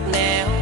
now.